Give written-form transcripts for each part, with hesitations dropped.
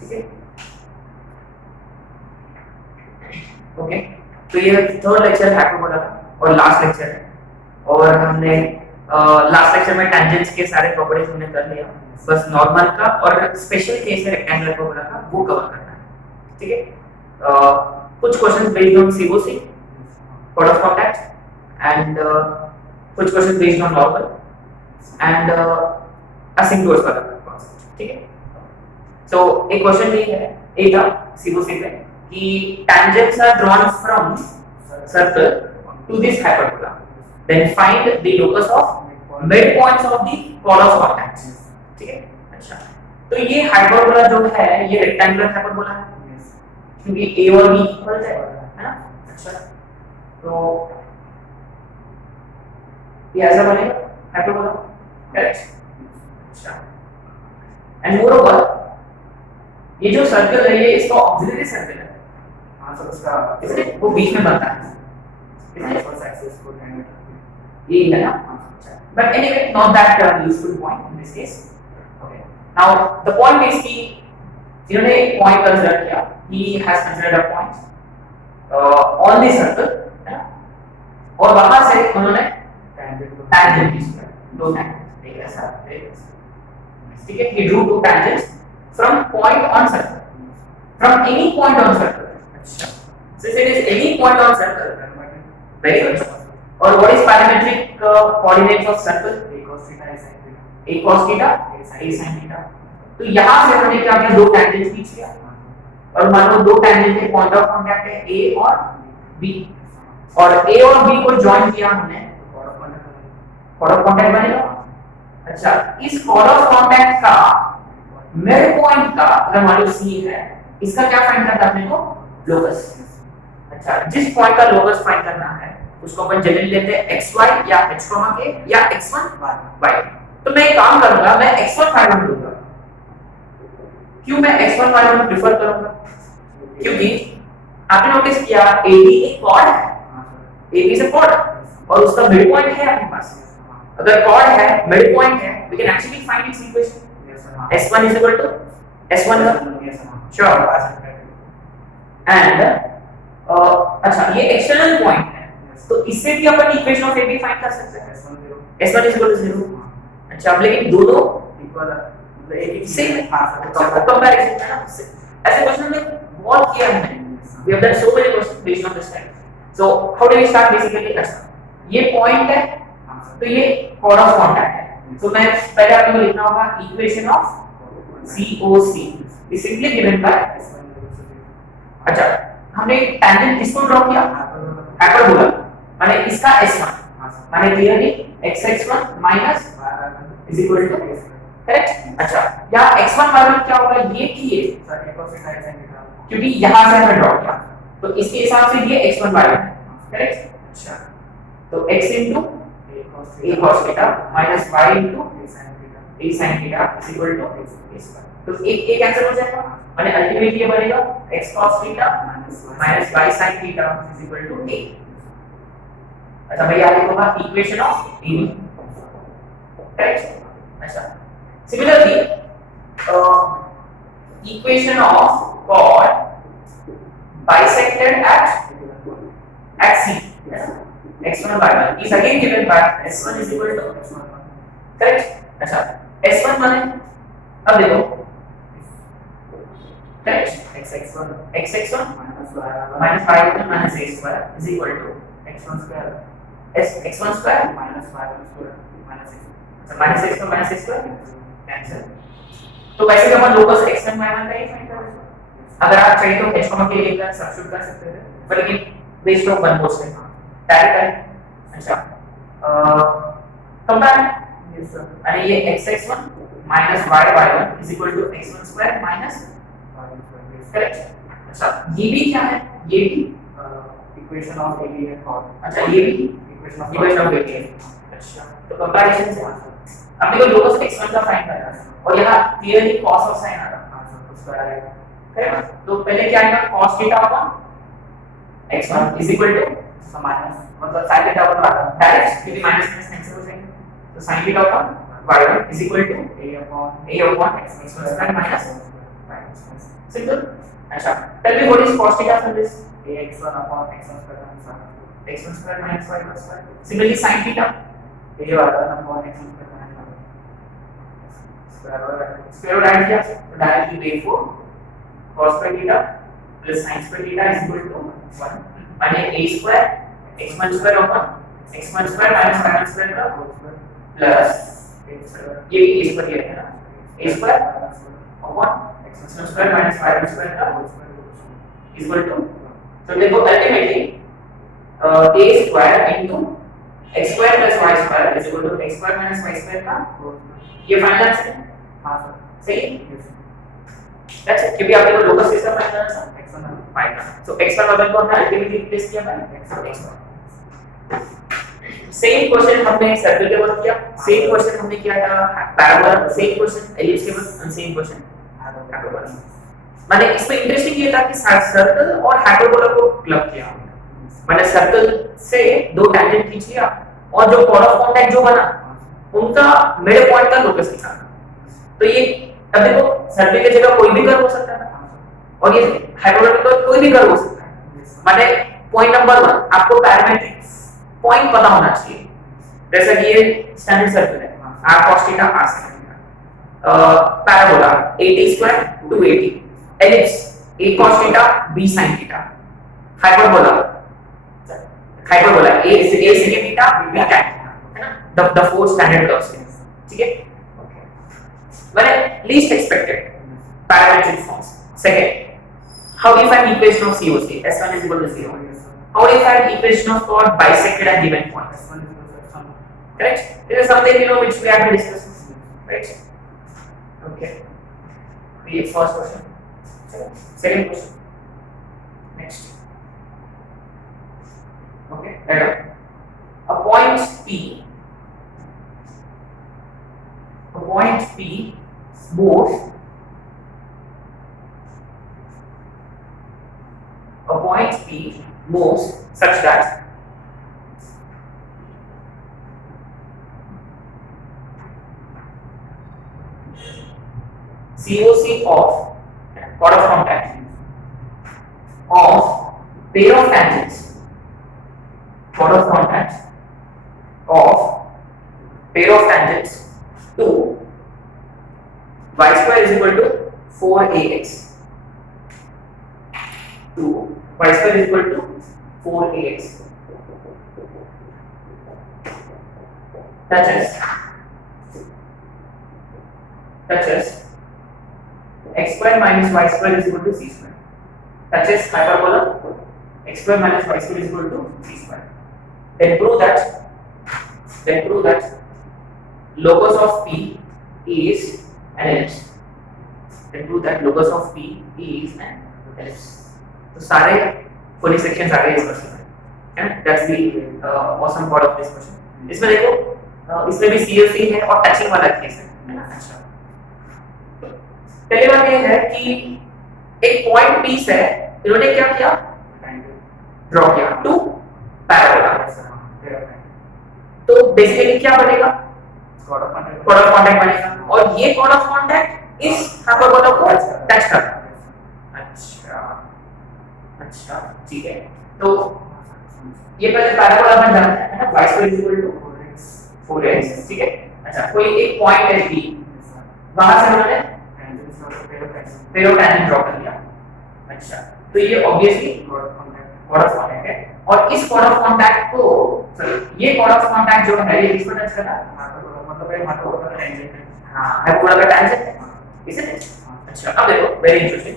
ठीक है। ओके, तो ये थर्ड लेक्चर हाइपरबोला का और लास्ट लेक्चर है, और हमने लास्ट लेक्चर में टेंजेंट्स के सारे प्रॉपर्टीज हमने कर लिया, बस नॉर्मल का और स्पेशल केस है रेक्टेंगुलर पैराबोला का वो कवर करना है। ठीक है, कुछ questions based on COC code of contact and कुछ question based on normal and asynchronous वाला कॉन्सेप्ट। ठीक है, सो एक क्वेश्चन ये है ए था सीओसी में कि tangents are drawn from circle to this hyperbola, then find the locus of midpoints of the chord of contact। ठीक है, अच्छा, तो ये हाइपरबोला जो है ये रेक्टेंगुलर हाइपरबोला है क्योंकि ए और बी इक्वल है ना। अच्छा, तो ये ऐसा बनेगा हाइपरबोला, करेक्ट। अच्छा, एंड मोरओवर ये जो सर्कल है ये इसका ऑक्सिलरी सर्कल है। हां सर, उसका इसलिए वो बीच में बनता है, इसलिए फर्स्ट एक्सिस को ये है ना। But anyway not that useful point in this case. Okay, now the point is कि जिन्होंने एक पॉइंट कंसीडर किया, he has considered a point on the circle, है ना, और वहां से उन्होंने tangent यूज किया, दो tangents, एक ऐसा एक ऐसा। ठीक है, he drew two tangents from point on circle, from any point on circle। अच्छा, since it is any point on circle, very good। और what is parametric coordinates of circle? a cos theta a sin theta। तो यहाँ से हमने क्या किया, दो tangents खींच लिया, और मान लो दो tangent के पॉइंट ऑफ कांटेक्ट है a और b, और a और b को ज्वाइन किया हमने, कॉर्ड ऑफ कांटेक्ट बनेगा। अच्छा, इस कॉर्ड ऑफ कांटेक्ट का मिड पॉइंट का अगर मान लो c है, इसका क्या फाइंड करना है अपने को, लोकस। अच्छा, जिस पॉइंट का लोकस फाइंड करना है उसको अपन जनरली लेते हैं xy या h, k या x1 y। तो मैं एक काम करूंगा, मैं x1 y1 लूंगा। क्यों मैं x1 y1 प्रेफर करूंगा? क्योंकि आपने नोटिस किया AB एक कॉर्ड है, AB से कॉर्ड और उसका मिड पॉइंट है अपने पास। अगर कॉर्ड है, मिड पॉइंट है, we can actually find its equation। S1 is equal to S1 का श्योर, एंड अच्छा ये एक्सटर्नल पॉइंट है, तो इससे भी अपन इक्वेशन ऑफ AB फाइंड कर सकते हैं, S1 is equal to 0। अच्छा, अब लेकिन दोनों इक्वल है, सेम है, कंपैरिजन है ना। ऐसे क्वेश्चन हमने बहुत किया है, we have done so many questions based on this type। so how do we start basically? अच्छा, ये पॉइंट है तो ये कॉर्ड ऑफ कांटेक्ट है, तो मैं पहले आपको लिखना होगा equation of COC is simply given by। अच्छा, हमने टेंजेंट किसको ड्रॉ किया, हाइपरबोला, माने इसका S1, माने clearly x(x1 - is equal to correct. अच्छा, यहाँ x1 y1 क्या होगा, ये कि ये क्योंकि यहाँ से हमने ड्रॉ किया, तो इसके हिसाब से ये x1 y1 करेक्ट। अच्छा, तो x into a cos theta minus y into a sin theta is equal to a square। तो एक कैंसिल हो जाएगा, माने अल्टीमेटली ये बनेगा x cos theta minus y sin theta is equal to a। अच्छा, मैं यहाँ लिखूंगा इक्वेशन ऑफ AB, करेक्ट। अच्छा, similarly equation of chord bisected at C, x1 y1 is again given by S1 is equal to correct. अच्छा, S1 माने अब देखो correct, x(x1 - y1 - a square is equal to x1 square x1 square minus y1 square minus a। अच्छा, minus x1 minus a square cancel. तो वैसे जब हम locus x1 y1 का ही फाइंड करेंगे, अगर आप चाहिए तो h के लिए का सब्स्टिट्यूट कर सकते थे, पर लेकिन बेस्ड ऑन वन मोस्ट है डायरेक्ट है। अच्छा, कंपेयर यस सर, अरे ये x(x1 - y(y1) is equal to x1 square minus y1 square correct. अच्छा, ये भी क्या है, ये भी इक्वेशन ऑफ AB है कॉर्ड। अच्छा, ये भी इक्वेशन ऑफ AB है। अच्छा, तो कंपैरिजन से अब देखो लोकस x1 का फाइंड करना है और यहाँ क्लियरली cos और sin आ रहा है, उसका आएगा करेक्ट। तो पहले क्या आएगा, cos theta upon x1 is equal to minus, मतलब sin थीटा अपॉन डायरेक्ट, क्योंकि माइनस माइनस कैंसिल हो जाएंगे, तो sin theta upon y1 is equal to a upon x1 square minus y। Simple. अच्छा, tell me what is cos theta from this? ax1 upon x1 square times x1 square minus y1 square. Similarly sin theta a1 upon x1 square times square root add किया तो directly therefore cos square theta plus sin square theta is equal to 1 माने a square x1 square upon x1 square minus y1 square का plus ये a square है ना, a square upon x1 square minus y1 square का is equal to, so देखो ultimately a square into x square plus y square is equal to x square minus y square का ये final answer है. हाँ sir सही है. That's it. क्योंकि आपने को locus system final answer x1 final. So x1 बदल को हमने अल्टीमेटली रिप्लेस किया बाय x1. सेम क्वेश्चन हमने सर्कल के बाद किया, सेम क्वेश्चन हमने किया था पैराबोला, सेम क्वेश्चन एलिप्स के बाद और सेम क्वेश्चन हाइपरबोला. माने इसमें इंटरेस्टिंग ये था कि सर्कल और हाइपरबोला को क्लब किया. मैंने सर्कल से दो टैंजेंट खींच लिया और जो कॉर्ड ऑफ कांटेक्ट जो बना उनका मिड पॉइंट का लोकस निकाला. तो ये अब देखो सर्कल की जगह कोई भी कर्व हो सकता है और ये हाइपरबोला की कोई भी कर्व हो सकता है. माने पॉइंट नंबर 1 आपको पैरामेट्रिक पॉइंट पता होना चाहिए. जैसा कि ये स्टैंडर्ड सर्कल है r cos theta r sin theta. Parabola a t square 2at. Ellipse a cos theta b sin theta. Hyperbola a sin theta b tan है ना, द फोर स्टैंडर्ड कर्व्स. ठीक है. मैंने least expected parametric forms. Second, how do you find equation of COC? S1 is equal to 0. How do you find equation of chord bisected at given points? Correct. This is something which we have to discuss. Right. Okay. The first question. Second question. Next. Okay. A point P moves such that COC of chord of contact of pair of tangents to y square is equal to 4ax. To y square is equal to 4ax. Touches x square minus y square is equal to c square. Touches hyperbola x square minus y square is equal to c square. Then prove that locus of P is an ellipse. तो सारे कोनी sections आ गए इस question में. That's the awesome part of this question. इसमें देखो इसमें भी COC है और टचिंग वाला केस है. पहली बात ये है कि एक पॉइंट P से इन्होंने क्या किया, ड्रॉ किया टू पैराबोला. तो बेसिकली क्या बनेगा, कॉर्ड ऑफ कांटेक्ट बनेगा और ये कॉर्ड ऑफ कांटेक्ट इस हाइपरबोला को टच करता है. अच्छा ठीक है. तो ये पहले पैराबोला बन जाता है ना, y square is equal to 4x. ठीक है. अच्छा कोई एक पॉइंट है P, वहां से हमने पेयर ऑफ टैंजेंट ड्रॉ कर लिया. अच्छा तो ये ऑब्वियसली कॉर्ड ऑफ कांटेक्ट है और इस कॉर्ड ऑफ कांटेक्ट को ये कॉर्ड ऑफ कांटेक्ट जो है ये किसको टच कर रहा है, मतलब ये हाइपरबोला का टैंजेंट है. हां हाइपरबोला का टैंजेंट है, इसे. अच्छा अब देखो वेरी इंटरेस्टिंग.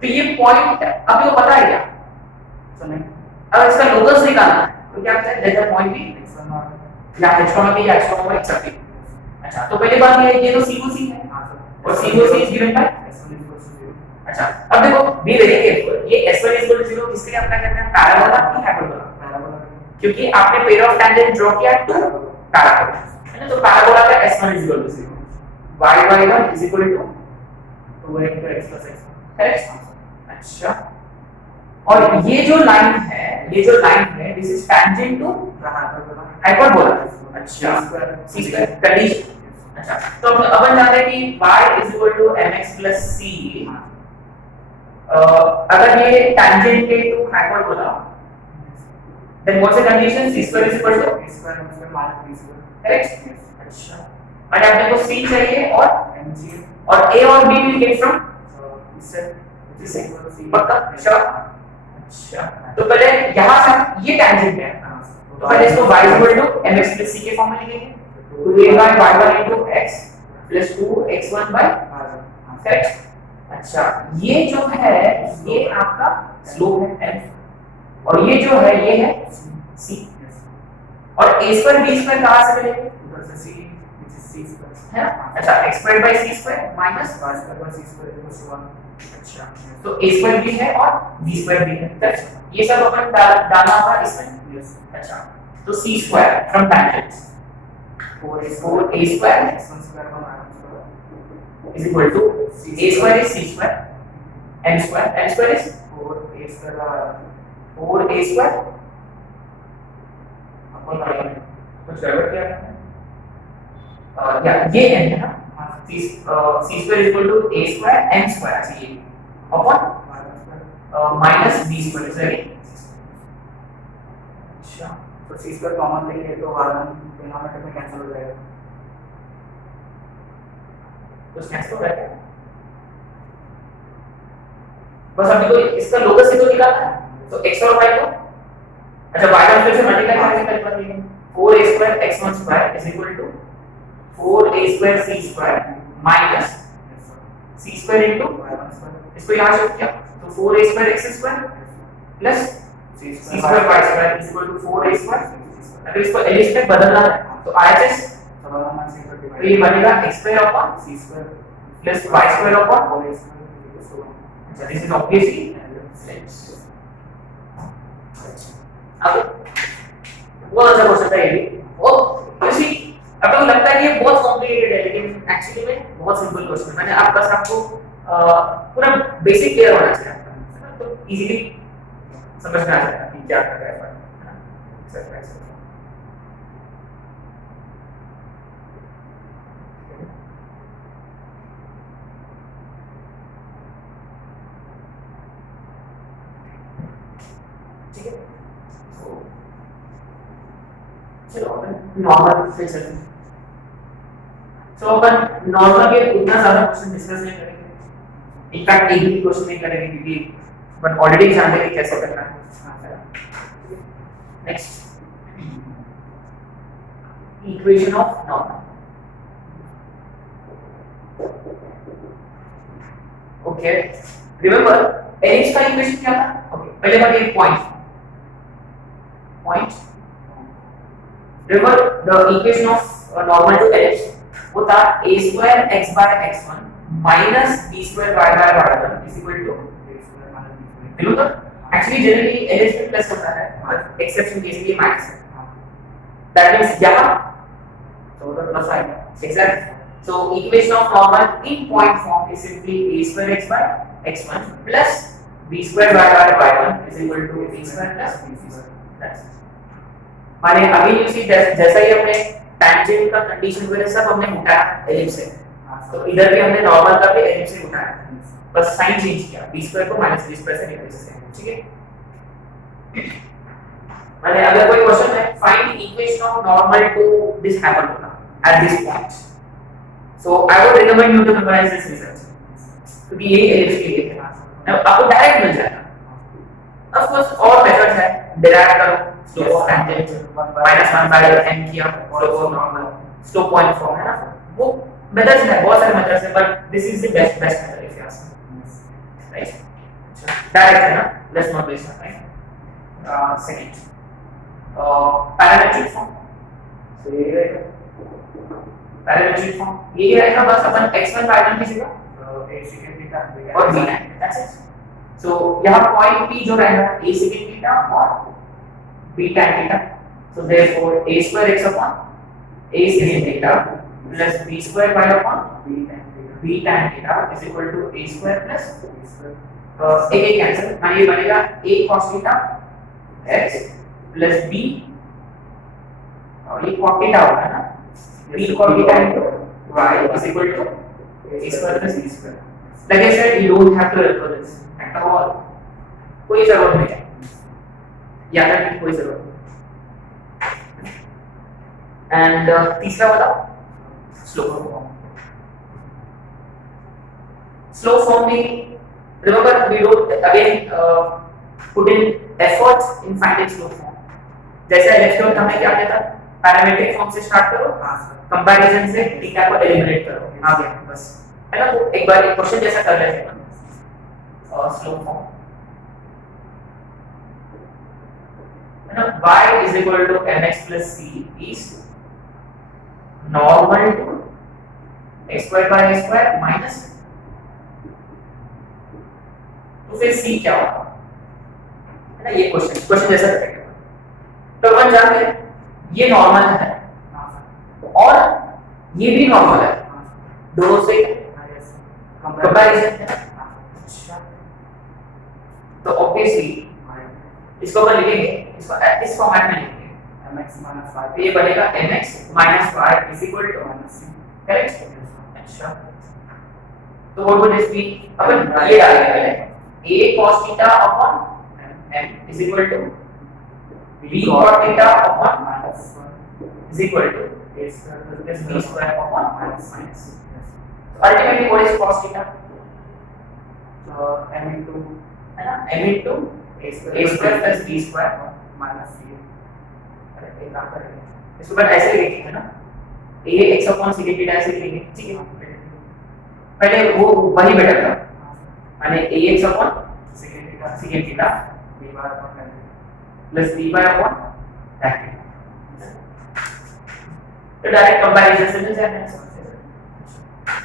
तो ये पॉइंट अभी को पता है क्या, सुनिए. अब इसका लोकस निकालना है तो क्या करते हैं, लेट द पॉइंट बी या h1 बी या h1 बी एक्सेप्ट. अच्छा तो पहली बात ये तो COC है और COC इज गिवन बाय. अच्छा अब देखो बी वेरी केयरफुल. ये S1 इज इक्वल टू 0 किसके लिए अप्लाई करना है, पैराबोला की हाइपरबोला. क्योंकि आपने पेयर ऑफ टैंजेंट ड्रॉ किया टू पैराबोला है ना, तो पैराबोला का S1 is equal to 0, y1 is equal to 2x plus x. Correct. अच्छा और ये जो लाइन है this is tangent to hyperbola. अच्छा c स्क्वायर कंडीशन. अच्छा तो अपन जानते हैं कि y is equal to mx plus c अगर ये tangent है to hyperbola, then what's the condition? C square is equal to A square M square minus B square. correct? Yes. अच्छा, और अपने को C चाहिए और MG A और B will get from इससे which is equal to C. पक्का? अच्छा, तो पहले यहाँ से हम ये tangent है, तो पहले इसको y equal to mx plus c के फॉर्म में लिखेंगे, 2a by y1 into x plus 2x1 by correct? अच्छा, ये जो है ये आपका स्लोप है f और ये जो है ये है c और a स्क्वायर b स्क्वायर कहाँ से मिलेगा? उधर से C which is C square है ना? अच्छा, x square by c square minus y square by C square equals to 1. अच्छा, तो a स्क्वायर भी है और b स्क्वायर भी है, करेक्ट? ये सब अपन डालना होगा इसमें। Yes. अच्छा, तो c square from tangent 4a 4a square x1 square by y1 square is equal to a square is c square m square is 4a square by 4a square upon y1. कुछ गड़बड़ किया या ये n है ना, c square is equal to a square m square अच्छा ये upon minus b square is again अच्छा, तो C square कॉमन लेंगे तो y1 डिनोमिनेटर में कैंसिल हो जाएगा. कुछ कैंसिल हो जाएगा बस अभी तो इसका लोकस ही तो निकालना है, तो x और y को अच्छा y का फिर से मल्टीप्लाई कर देंगे 4a square x1 square is equal to 4a square c square minus c square into y1 square इसको यहाँ शिफ्ट किया तो 4a square x square plus C c square y square is equal to 4a square. अगर इसको ellipse में बदलना है तो RHS तो ये बनेगा x square upon C square plus y square upon 4a square equals to 1. अच्छा this is obviously आगे बहुत अच्छा क्वेश्चन था ये भी और इसी अब तो लगता है कि ये बहुत कॉम्प्लिकेटेड है लेकिन एक्चुअली में बहुत सिंपल क्वेश्चन है। मैंने आप बस आपको पूरा बेसिक क्लियर होना चाहिए आपका, तो इजीली समझ में आ जाएगा कि क्या कर रहा है अपन, है ना? एक्सरसाइज ठीक है, चलो अपन नॉर्मल से चलते हैं। तो अपन नॉर्मल के उतना ज्यादा क्वेश्चन डिस्कस नहीं करेंगे, इनफैक्ट एक भी क्वेश्चन नहीं करेंगे क्योंकक्योंकि अपन ऑलरेडी जानते हैं कि कैसे करना है। Next equation of normal. Okay remember ellipse का इक्वेशन क्या था? ओके पहले बात एक point remember the equation of normal to ellipse वो था a square x by x1 minus b square y by y1 is equal to A square minus B square. remember actually generally ellipse में plus होता है but exception case में ये minus है, that means यहाँ तो उधर प्लस आएगा. exactly so equation of normal in point form is simply a square x by x1 plus b square y by y1 is equal to a square plus b square. That's it. माने अभी उसी जैसा ही हमने tangent का condition वगैरह सब हमने उठाया एलिप्स से, तो इधर भी हमने नॉर्मल का भी एलिप्स से उठाया, बस साइन चेंज किया b स्क्वायर को माइनस b स्क्वायर से रिप्लेस किया. ठीक है, माने अगर कोई क्वेश्चन है find equation of normal to this hyperbola at this point, so I would recommend you to memorise this result क्योंकि यही एलिप्स के लिए है, आपको डायरेक्ट मिल जाएगा. ऑफ कोर्स और मेथड्स है, डिराइव करो slope of tangent -1 by n किया slope of normal slope point form है ना, वो मेथड्स है, बहुत सारे मेथड्स है, but this is the best method if you ask me. Right, direct है ना, let's not waste time. Second parametric form, तो ये रहेगा पैरामेट्रिक फॉर्म ये रहेगा, बस अपन x1 y1 की जगह a secant theta और b tan, दैट्स इट. सो यहाँ पॉइंट p जो रहेगा a secant थीटा और b tan theta, so therefore a square x upon a secant theta plus b square y upon b tan theta is equal to a square plus b square. एक एक cancel, हाँ ये बनेगा a cos theta x plus b और ये cot theta होगा ना, b cot theta into y is equal to a square plus b square. Like I said, you don't have to refer this. At all कोई जरूरत नहीं है, याद रखने की कोई जरूरत नहीं। एंड तीसरा वाला स्लोप फॉर्म। स्लो फॉर्म में remember we don't again put in efforts in finding slow form। जैसे लेफ्ट में हमने क्या किया था, पैरामीट्रिक फॉर्म से स्टार्ट करो, कंपैरिजन से थीटा को एलिमिनेट करो, आ गया बस, है ना। तो एक बार एक क्वेश्चन जैसा कर लेते हैं और स्लो फॉर्म, है ना। y is equal to mx plus c is normal to x square by a square minus, तो फिर c क्या होगा, है ना। ये क्वेश्चन जैसा करेंगे तो अपन जानते हैं ये नॉर्मल है और ये भी नॉर्मल है, दोनों से कंपैरिजन है। अच्छा, तो ऑब्वियसली इसको अपन लिखेंगे, इसको इस फॉर्मेट में लिखेंगे, mx minus y, तो ये बनेगा mx minus y is equal to c, correct. अच्छा, तो व्हाट वुड दिस बी, अपन ये डालेंगे पहले a cos theta upon m is equal to b cot theta upon minus 1 is equal to a square plus b square upon minus minus। So ultimately what is cos theta? So m into, है ना, m into a square plus b square minus c। अरे एक काम करेंगे, इसको अपन ऐसे लिखेंगे, है ना, a x upon sec theta ऐसे लिखेंगे, ठीक है। पहले वो वही बेटर था, माने ax upon secant theta b bar upon tan plus b bar upon tan theta, तो डायरेक्ट कंपैरिजन से मिल जाएगा।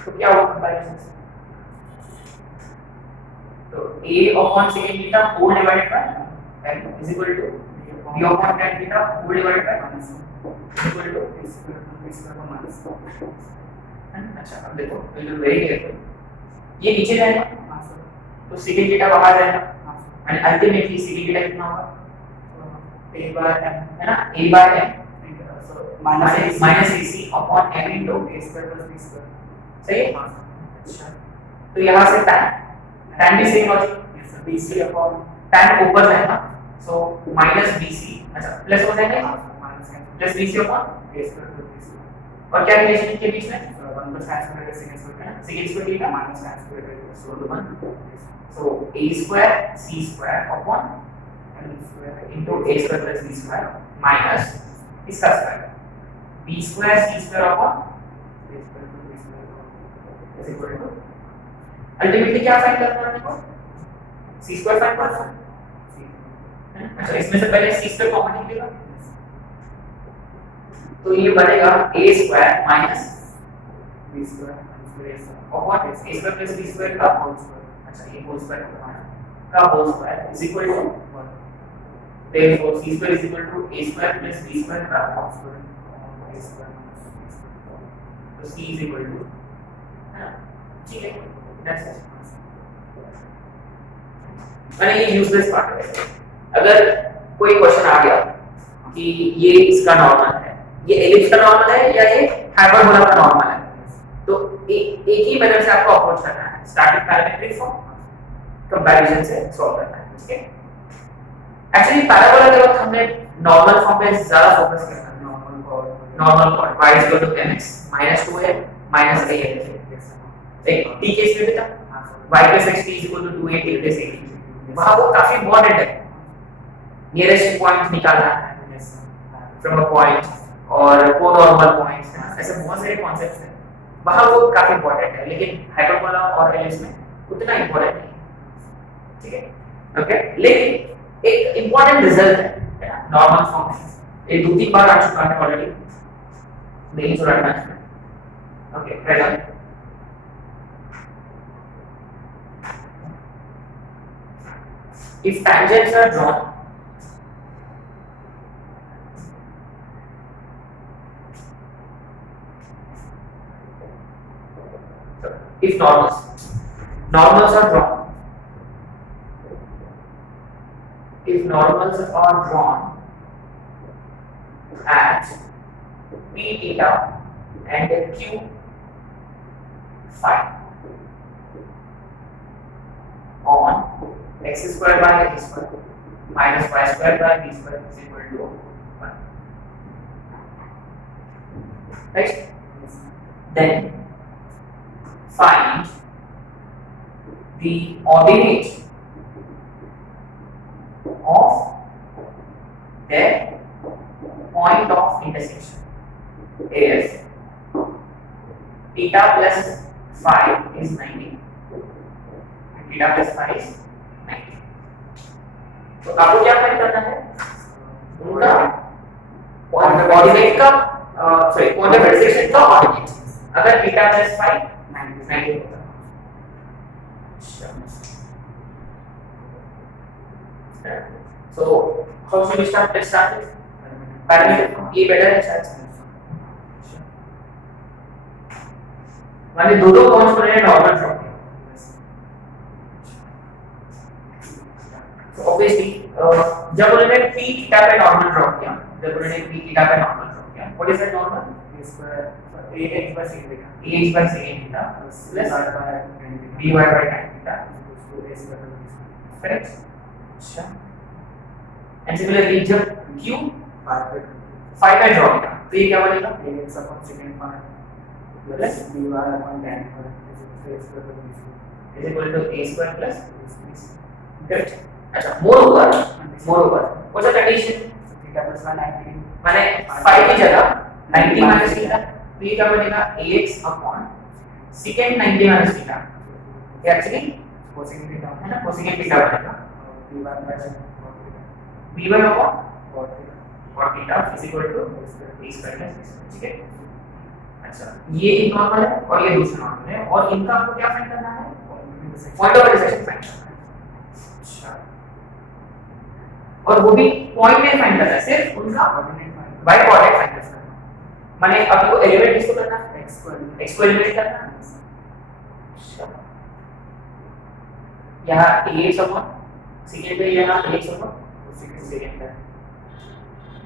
तो क्या होगा कंपैरिजन से, तो a upon secant theta whole divided by n is equal to b upon tan theta whole divided by minus 1 is equal to b square upon minus 1। अच्छा, अब देखो बिल्कुल वेरी केयरफुल, ये नीचे जाएगा तो secant theta बाहर जाएगा एंड अल्टीमेटली secant theta कितना होगा, a by m, है ना, a by m minus ac upon m into a square plus b square, सही है। अच्छा, तो यहाँ से tan भी same logic, bc upon tan ऊपर जाएगा सो माइनस bc, अच्छा प्लस हो जाएगा plus bc upon a square plus b square, और क्या रिलेशन के बीच में 1 plus tan square secant square, secant square theta minus tan square so 1, so a square c square upon m square into a square plus b square minus इसका square b square c square upon a square plus b square is equal to, ultimately क्या find करना है हमको, c square find करना है। अच्छा, इसमें से पहले c square कॉमन निकलेगा, तो ये बनेगा a square minus b square upon a square plus b square का होल स्क्वायर, अच्छा ये होल स्क्वायर का whole square is equal to 1, therefore c square is equal to a square plus b square का whole square a square minus b square, तो c is equal to, है ना, ठीक है, that's it. मैंने ये useless part है, अगर कोई क्वेश्चन आ गया कि ये इसका नॉर्मल है, ये एलिप्स का नॉर्मल है या ये हाइपरबोला का नॉर्मल है, तो एक ही मेथड से आपको अप्रोच करना है, स्टैटिक पैरामीट्रिक फॉर्म कंपैरिजन से सॉल्व करना है, ठीक है। एक्चुअली पैराबोला के वक्त हमने नॉर्मल फॉर्म पे ज्यादा फोकस किया था, normal form y is equal to mx minus 2a minus a, एक t केस में भी था y plus xt is equal to 2a t plus a, वहां वो काफी इंपॉर्टेंट है, नियरेस्ट पॉइंट निकालना है फ्रॉम अ पॉइंट और को नॉर्मल पॉइंट्स, ऐसे बहुत सारे कॉन्सेप्ट्स हैं, वहां वो काफी इंपॉर्टेंट है, लेकिन हाइपरबोला और एलिप्स में उतना इंपॉर्टेंट नहीं है, ठीक है। ओके, लेकिन एक इंपॉर्टेंट रिजल्ट है ना नॉर्मल फॉर्म में, ये 2-3 बार आ चुका है ऑलरेडी नहीं स्टूडेंट में। Okay, right, if tangents are drawn if normals are drawn, if normals are drawn at p theta and q phi on x square by a square minus y square by b square is equal to 1. Right? Then find the ordinate of their point of intersection if theta plus phi is 90 and theta plus phi is 90. तो आपको क्या find करना है उनका coordinate का sorry point of intersection का ordinate अगर theta plus phi 90 होता so how should we start? Let's start with parameter. ये better है शायद माने दो पॉइंट्स पर नॉर्मल ड्रॉ किया तो ऑब्वियसली जब उन्होंने p थीटा पे नॉर्मल ड्रॉ किया what is that normal ax by sec theta plus by tan theta correct. अच्छा एंड सिमिलरली जब q 5 पे ड्रॉ किया तो ये क्या बनेगा ax upon secant pi plus by upon tan is equal to a square plus correct. अच्छा more over what's the condition theta plus 90 माने 5 की जगह 90 माइनस थीटा तो ये क्या बनेगा ax upon secant 90 minus theta ये एक्चुअली कोसेकेंट थीटा है ना कोसेकेंट थीटा बनेगा b1 upon cot theta is equal to a square plus ठीक है. अच्छा ये एक नॉर्मल है और ये दूसरा नॉर्मल है और इनका आपको क्या फाइंड करना है पॉइंट ऑफ इंटरसेक्शन फाइंड करना है. अच्छा और वो भी पॉइंट में फाइंड करना है सिर्फ उनका बाय कोऑर्डिनेट फाइंड करना है माने आपको एलिमिनेट किसको करना है x को एलिमिनेट करना है. अच्छा यहाँ ax अपॉन सेकंड पे यहाँ ax अपॉन सेकंड है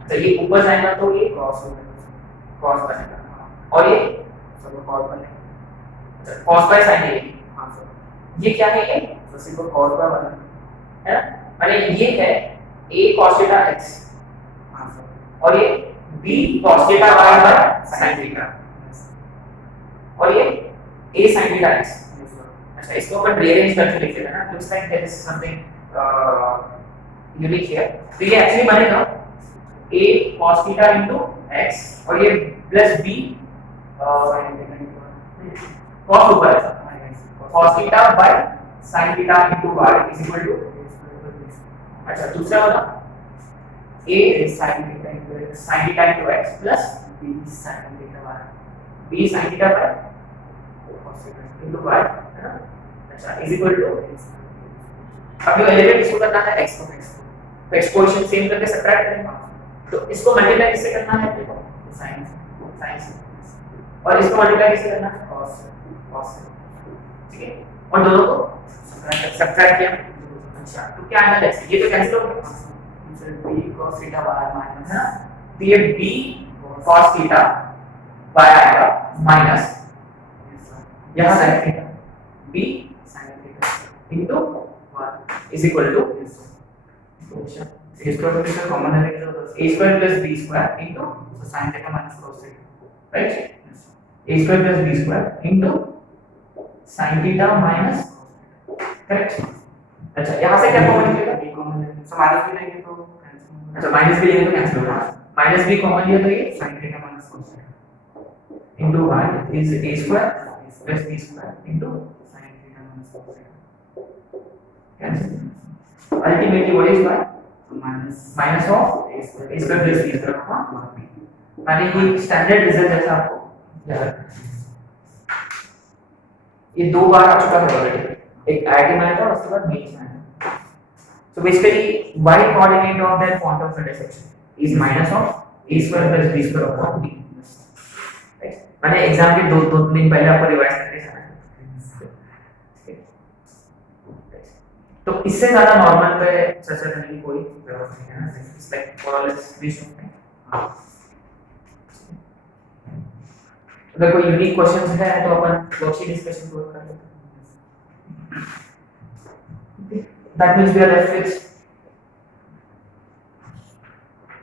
तो ये ऊपर जाएगा तो ये cos बनेगा और ये सब cos बनेगा. अच्छा cos बाय sin है हां सर ये क्या है ये तो सिर्फ cos बाय बना है ना माने ये है a cos थीटा x हां सर और ये b cos theta y by sin theta और ये a sin थीटा x. अच्छा इसको अपन रीअरेंज करके लिख देते हैं ना looks like there is something unique here तो ये एक्चुअली बनेगा a cos theta into x और ये प्लस b cos ऊपर है cos theta by sin theta into y is equal to अच्छा दूसरा वाला a sin theta into x plus b sin theta y b sin theta by cos theta into y है ना. अच्छा is equal to अब जो element इसको करना है x को तो एक्सपोनेंशियल सेम करके सब्ट्रैक्ट करेंगे तो इसको मल्टीप्लाई किससे करना है देखो sin और इसको मल्टीप्लाई किससे करना है cos ठीक है और दोनों को सब्ट्रैक्ट किया. अच्छा तो क्या आएगा x ये तो कैंसिल हो गया फिर b cos theta y minus है ना तो ये b cos थीटा y आएगा माइनस यहां sin theta b sin theta into y is equal to a square plus b common है a square plus b square into so sin theta minus cos theta right yes. a square plus b square into sin theta minus correct. अच्छा यहाँ से क्या common निकलेगा b common है so minus भी लेंगे तो कैंसिल अच्छा माइनस भी लेंगे तो कैंसिल होगा माइनस b कॉमन लिया तो ये sin theta minus cos theta into y is a square plus b square into sin theta minus cos theta cancel. Ultimately what is y minus of a square plus b square upon 1b माने ये standard result जैसा आपको याद ये दो बार आ चुका है already एक आईटी में था और उसके बाद मेंस में था. So basically y coordinate of that point of intersection is minus of a square plus b square upon b right. माने एग्जाम के दो दिन पहले आपको रिवाइज करके जाना है तो इससे ज्यादा नॉर्मल पे चर्चा करने की कोई जरूरत नहीं है ना इट्स लाइक मोर और लेस बेस ऑफ अगर कोई यूनिक क्वेश्चंस है तो अपन वर्कशीट डिस्कशन कर लेते हैं. that means we are left with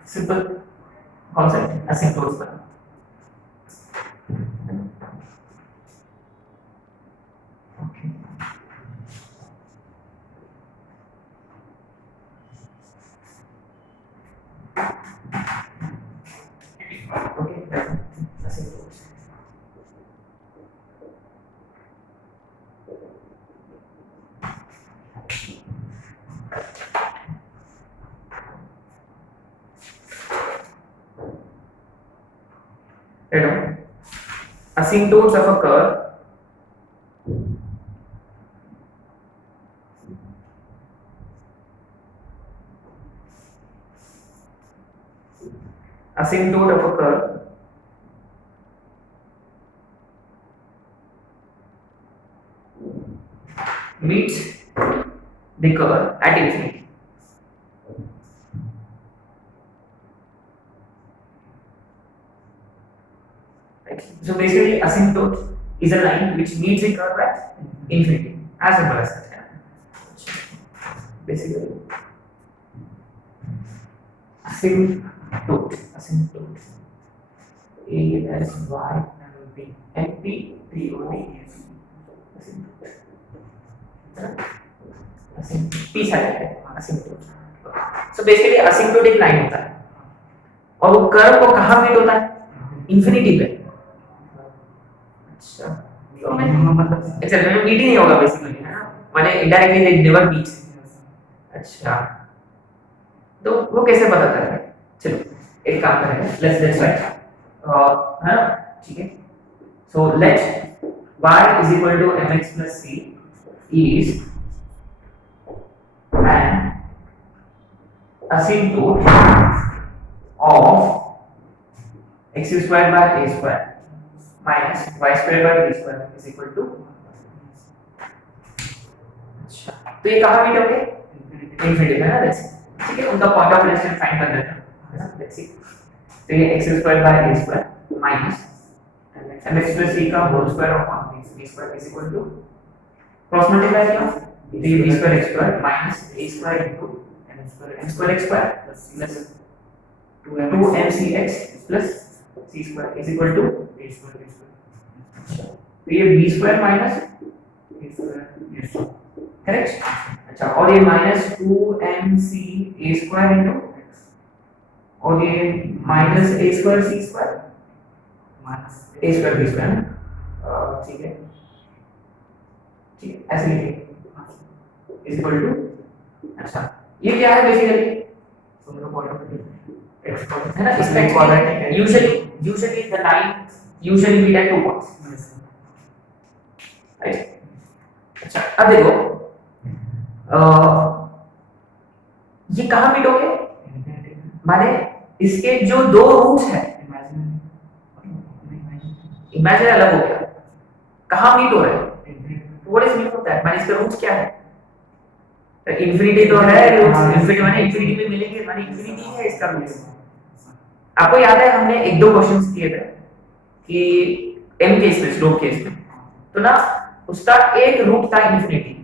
simple concept asymptotes पर. Okay. Okay, asymptotes. You know, asymptotes of a curve asymptote of a curve meets the curve at infinity. Right. So basically, asymptote is a line which meets the curve at infinity. As simple as that. Basically, asymptote A S Y B N P T O T S P side है asymptote. So basically asymptotic line होता है और वो curve को कहाँ meet होता है? Infinity पे. अच्छा तो मतलब एक्चुअली में मीट ही नहीं होगा बेसिकली, है ना, माने इनडायरेक्टली दे नेवर मीट. अच्छा तो वो कैसे पता करेंगे? चलो एक काम करेंगे, लेट्स राइट, है ना, ठीक है. So let y is equal to mx plus c is an asymptote of x squared by a squared minus y squared by b squared is equal to. अच्छा तो ये कहाँ मीट होंगे? इंफिनिटी है ना. लेट्स ठीक है, उनका पॉइंट ऑफ रिलेशन फाइंड कर लेते हैं, है ना. Let's see. तो ये x squared by a squared minus mx plus c का whole square upon b squared is equal to cross multiply किया तो ये b square x square minus a square into m square x square plus 2mcx plus c square is equal to a square. तो ये b square minus a square correct. अच्छा और ये minus 2mc a square into और ये minus a square c square minus a square b square. ठीक है, ठीक है, ऐसे लिखिए is equal to. अच्छा ये क्या है बेसिकली? दोनों पॉइंट ऑफ व्यू है ना. इसमें quadratic usually the line usually meet at 2 points, right. अच्छा अब देखो ये कहाँ मीट होंगे? माने इसके जो दो रूट्स हैं, इमेजिनरी अलग हो गया, कहाँ मीट हो रहे हैं? व्हाट इज मीट होता है? माने इसका रूट्स क्या है? इंफिनिटी तो है, रूट्स इंफिनिटी माने इंफिनिटी में मिलेंगे, माने इंफिनिटी है इसका रूट्स. आपको याद है हमने एक दो क्वेश्चंस किए थे कि m केस में, स्लोप केस में, तो ना उसका एक रूट था इंफिनिटी.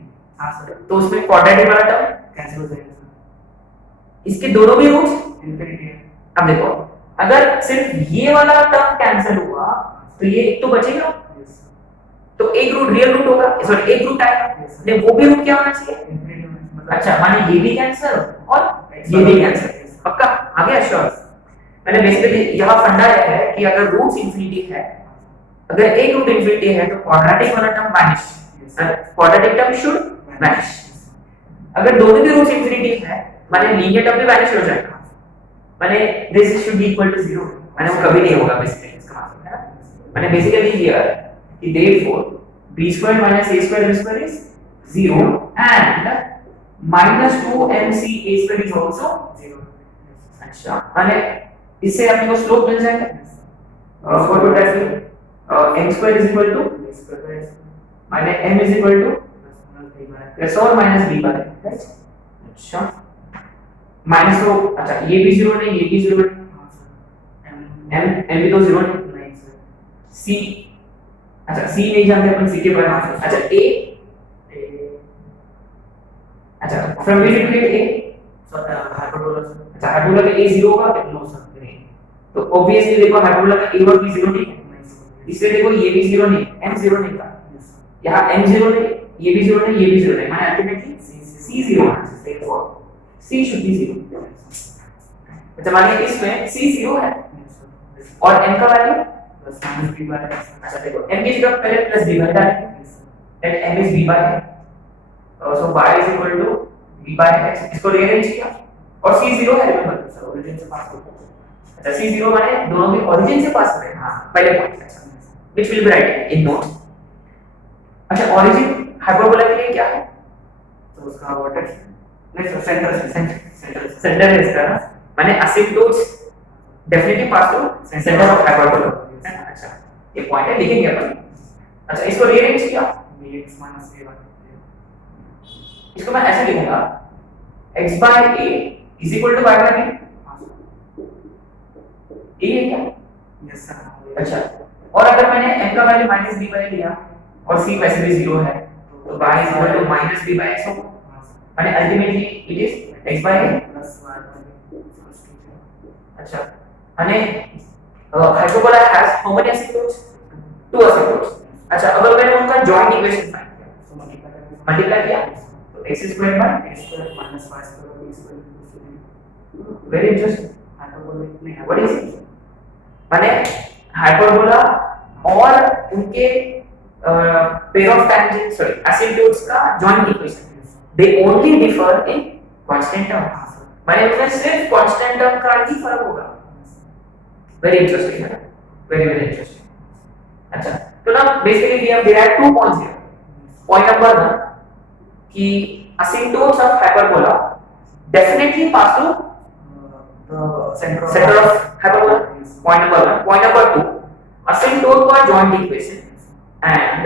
हां सर. तो उसमें क्वाड्रेटिक वाला टर्म कैंसिल हो जाएगा. इसके दोनों भी रूट्स इंफिनिटी है. अब देखो अगर सिर्फ ये वाला टर्म कैंसिल हुआ तो ये एक तो बचेगा, तो एक रूट रियल रूट होगा, सॉरी एक रूट आएगा, नहीं वो भी रूट क्या होना चाहिए? अच्छा माने ये भी कैंसिल और ये भी कैंसिल. पक्का आ गया? श्योर. मैंने बेसिकली यहाँ फंडा है कि अगर रूट्स इंफिनिटी है, अगर एक रूट इंफिनिटी है तो क्वाड्रेटिक वाला term vanish, quadratic term should vanish. अगर दोनों भी रूट्स इंफिनिटी है माने लीनियर टर्म भी वैनिश हो जाएगा, माने this should be equal to 0, माने वो कभी नहीं होगा बेसिकली. इसका मतलब है माने बेसिकली हियर कि therefore b square minus a square b square is 0 and minus 2mc a square is also 0. अच्छा माने इससे अपने को स्लोप मिल जाएगा. what would that be? m square is equal to माने m is equal to plus or minus b by, right? अच्छा minus तो अच्छा ये भी 0 नहीं, ये भी 0 नहीं, m भी तो 0 नहीं. c अच्छा c नहीं जानते अपन, c के बारे में. अच्छा a अच्छा from b to get a sir hyperbola sir. अच्छा हाइपरबोला का ए जीरो होगा क्या? नो सर नहीं। तो ऑब्वियसली देखो हाइपरबोला का ए और बी जीरो नहीं है, नहीं सर। इसलिए देखो ये भी जीरो नहीं, m जीरो नहीं था, यस सर। यहाँ m जीरो नहीं, ये भी जीरो नहीं, ये भी जीरो नहीं, माने अल्टीमेटली c जीरो आना चाहिए, therefore c should be zero. अच्छा मानिए इसमें c जीरो है यस सर। और m का value plus minus b by x। अच्छा देखो m की जगह पहले प्लस b बन जाएगा, yes sir. let m is b by x, so y is equal to b by x, इसको रीअरेंज किया और c जीरो है, रिमेंबर सर ओरिजिन से पास करते हैं। अच्छा c जीरो माने दोनों के ओरिजिन से पास करें, हाँ पहले पॉइंट, अच्छा which will be right in note। अच्छा ओरिजिन हाइपरबोला के लिए क्या है? तो उसका वर्टेक्स नहीं सर सेंटर से सेंटर सेंटर है इसका ना, माने asymptotes definitely pass through center of hyperbola, अच्छा ये पॉइंट है, लिखेंगे अपन। अच्छा इसको रीअरेंज किया, bx minus a बाय इसको मैं ऐसे लिखूंगा x by a is equal to y by b, ये है क्या? Yes sir. अच्छा और अगर मैंने m का वैल्यू माइनस b by लिया और c वैसे भी जीरो है तो y is equal to minus b by x होगा, माने ultimately it is x by a plus y by अच्छा माने hyperbola has how many asymptotes? Two asymptotes. अच्छा अगर मैंने उनका जॉइंट इक्वेशन फाइंड किया, तो मल्टीप्लाई किया तो x square by a square minus y square b square very interesting, hyperbolic नहीं है। What is it? माने हाइपरबोला और उनके pair of tangent sorry asymptotes का joint equation, they only differ in constant term, माने उनमें सिर्फ कांस्टेंट टर्म का ही फर्क होगा। वेरी इंटरेस्टिंग है, वेरी वेरी इंटरेस्टिंग। अच्छा तो ना basically we have derived 2 points here। Point number 1 कि asymptotes of hyperbola definitely pass through the center of hyperbola, point number 1। point number 2 asymptote का joint equation and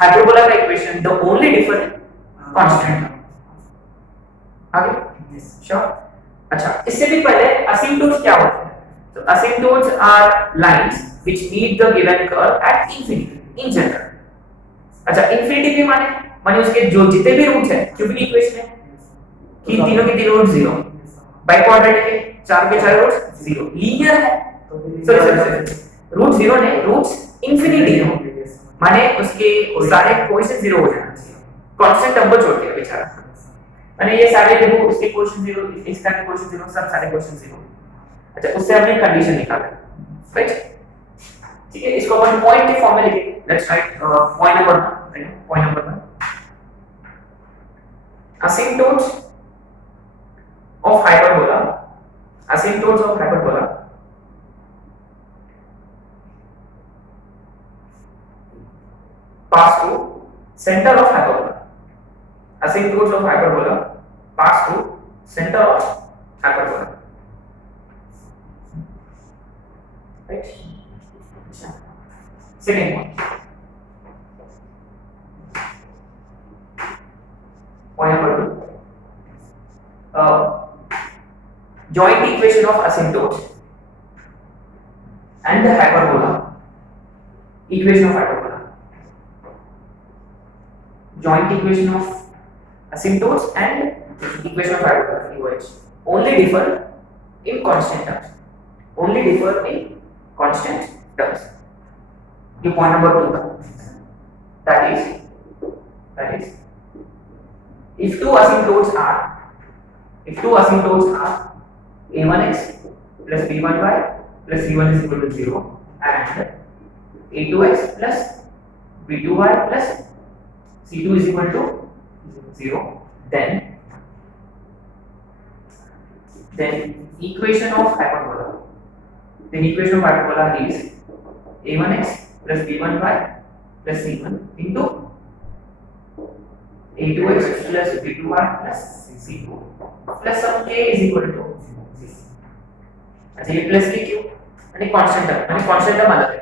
hyperbola का equation the only difference constant। आगे sure. अच्छा इससे भी पहले asymptotes क्या होते हैं? तो asymptotes are lines which meet the given curve at infinity in general। अच्छा infinity भी माने माने उसके जो जितने भी रूट्स हैं क्यूबिक इक्वेशन है कि तीनों के तीनों रूट जीरो, बाई क्वाड्रेटिक है चार के चार रूट्स जीरो, लीनियर है सॉरी रूट जीरो नहीं रूट्स इंफिनिटी है, माने उसके सारे कोएफिशिएंट जीरो हो जाना चाहिए, कांस्टेंट नंबर छोड़ के बेचारा, माने ये सारे देखो उसके कोएफिशिएंट जीरो, इसका भी कोएफिशिएंट जीरो, सब सारे कोएफिशिएंट जीरो। अच्छा उससे हमने कंडीशन निकाला, राइट ठीक है, इसको अपन पॉइंट के फॉर्म में लिखेंगे। Let's write point number 1, point number 1 asymptotes of hyperbola, asymptotes of hyperbola pass through center of hyperbola, asymptotes of hyperbola pass through center of hyperbola, right? Second point, point number 2 joint equation of asymptotes and the hyperbola, equation of hyperbola, joint equation of asymptotes and equation of hyperbola UH only differ in constant terms, only differ in constant terms। ये point number 2 that is if two asymptotes are a1x plus b1y plus c1 is equal to 0 and a2x plus b2y plus c2 is equal to 0, then equation of hyperbola is a1x plus b1y plus c1 into a2x plus b2y plus c2 plus some k is equal to 0। अच्छा ये plus के क्यों? यानी constant term अलग है।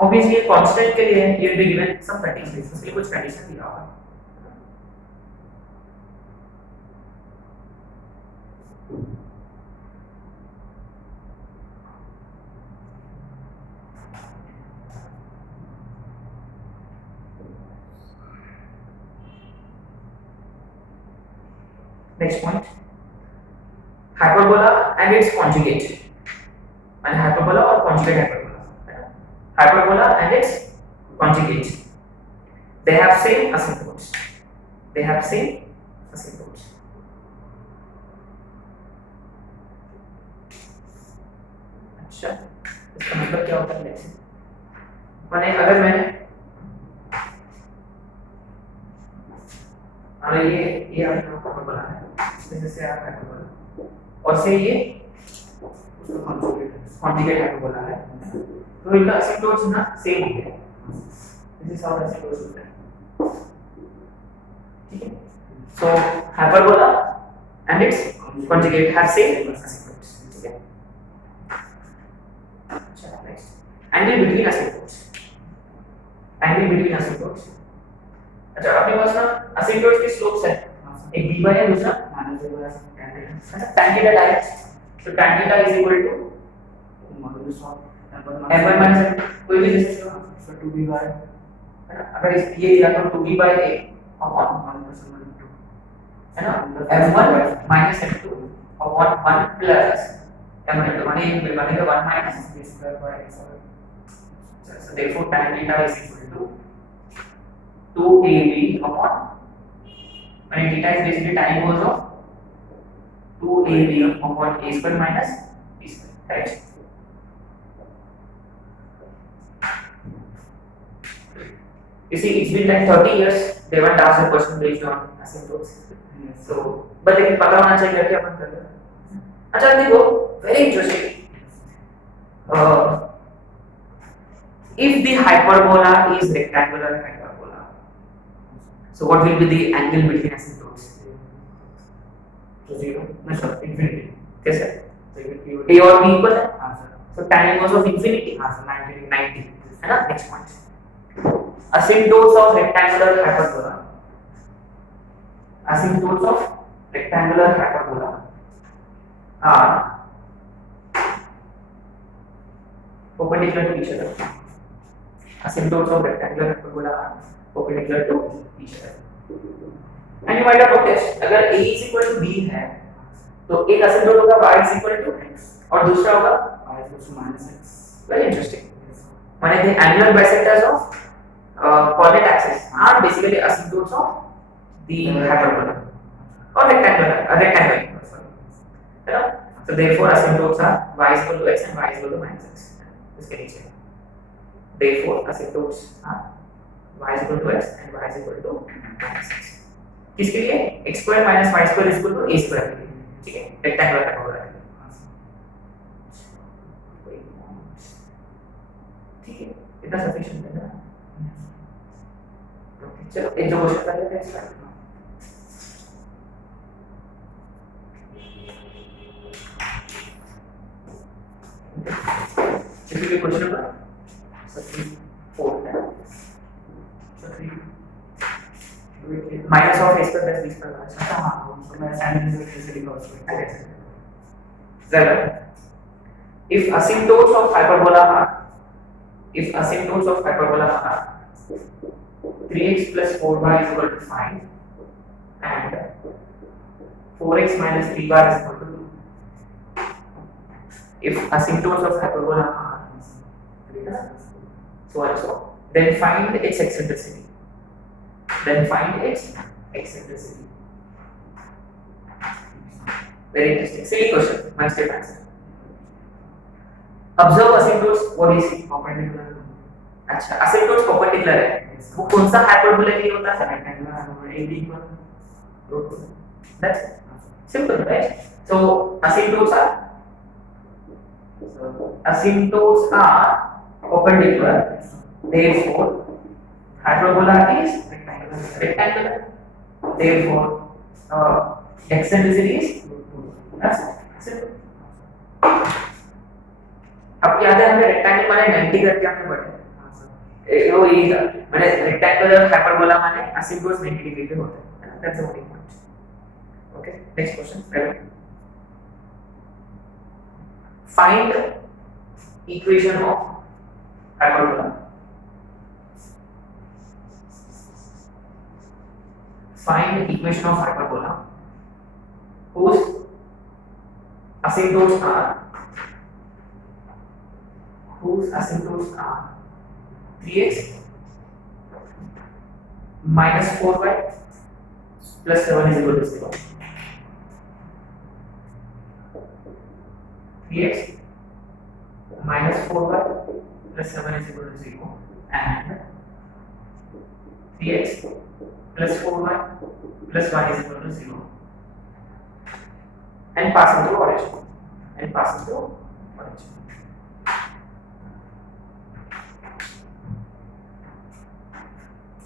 Obviously constant के लिए ये भी गिवन सम कंडीशंस, उसके लिए कुछ कंडीशन दिया होगा। Next point, hyperbola and its conjugate. And hyperbola or conjugate hyperbola. Hyperbola and its conjugate. They have same asymptotes. They have same asymptotes. अच्छा, इसका मतलब क्या होता है? लेट्स माने अगर मैंने अरे ये आपने हाइपरबोला है, जैसे आप हाइपरबोला और से ये कॉन्जुगेट हाइपरबोला है, तो इनका asymptotes ना सेम ही है. This is how the asymptotes होते हैं. ठीक है? So hyperbola and its conjugate have same asymptotes. ठीक है? अच्छा, next. Angle between asymptotes. Angle between asymptotes. अच्छा, अपने पास ना asymptotes के slopes है. एक b by है, दूसरा minus b by tan theta. अच्छा, tan theta direct. So tan theta is equal to modulus of m1 minus m2. कोई भी जैसे so 2b बाय अगर इस ये दिया तो 2b by a upon 1 plus 1 है ना, m1 minus m2 upon 1 plus m1 तो बनेगा 1 minus b square by x square. so therefore tan theta is equal to 2ab upon when theta is basically tan inverse of 2ab upon a square minus b square, correct? You see, it's been like 30 years they haven't asked a question based on asymptotes. Yes. So, but लेकिन पता होना चाहिए कि अपन कर रहे हैं. अच्छा देखो, very interesting. If the hyperbola is rectangular hyperbola, so what will be the angle between asymptotes? तो 0 No, sir, infinity. कैसे? तो ये p A और b equal है. हां sir. So tan inverse of infinity. हां सर 90 90. है ना? Next point. Asymptotes of rectangular hyperbola. Asymptotes of rectangular hyperbola are perpendicular to each other. Asymptotes of rectangular hyperbola are perpendicular to each other. And you might have noticed, अगर a is equal to b है, तो एक asymptote होगा y is equal to x और दूसरा होगा y equals to minus x. very interesting. माने the angular bisectors of coordinate axis are basically asymptotes of the hyperbola or rectangle. Sorry. So therefore asymptotes are y is equal to x and y is equal to minus x. इसके नीचे. Therefore asymptotes are y is equal to x and y is equal to minus x. किसके लिए? x square minus y square is equal to a square के लिए. ठीक है? Rectangular hyperbola के लिए. ठीक है? इतना sufficient है ना? चलो एक दो क्वेश्चन कर लेते हैं स्टार्ट. इसलिए क्वेश्चन नंबर 4 है. Minus of a square plus b square. अच्छा हां तो मैं sin इनवर्स लिखा उसको. Zero. If asymptotes of hyperbola are 3x plus 4y is equal to 5 and 4x minus 3y is equal to 2. If asymptotes of hyperbola are so and so, then find its eccentricity. Very interesting. Silly question. One step answer. Observe asymptotes. What do you see? perpendicular. अच्छा, asymptotes perpendicular है. वो कौन सा hyperbola के लिए होता है? rectangular hyperbola AB equal. That's simple, right? So asymptotes are perpendicular. Therefore, hyperbola is rectangular. Therefore, eccentricity is that's simple. अब याद है हमने रेक्टेंगल माने 90 करके हमने पढ़ा. वो यही था. माने रेक्टेंगुलर हाइपरबोला माने asymptotes 90 डिग्री पे होते हैं. That's the only point. Okay. Next question. Find equation of hyperbola. Find equation of hyperbola whose asymptotes are 3x minus 4y plus 7 is equal to 0. 3x minus 4y plus 7 is equal to 0 and 3x plus 4y plus 1 is equal to 0 and passing through origin.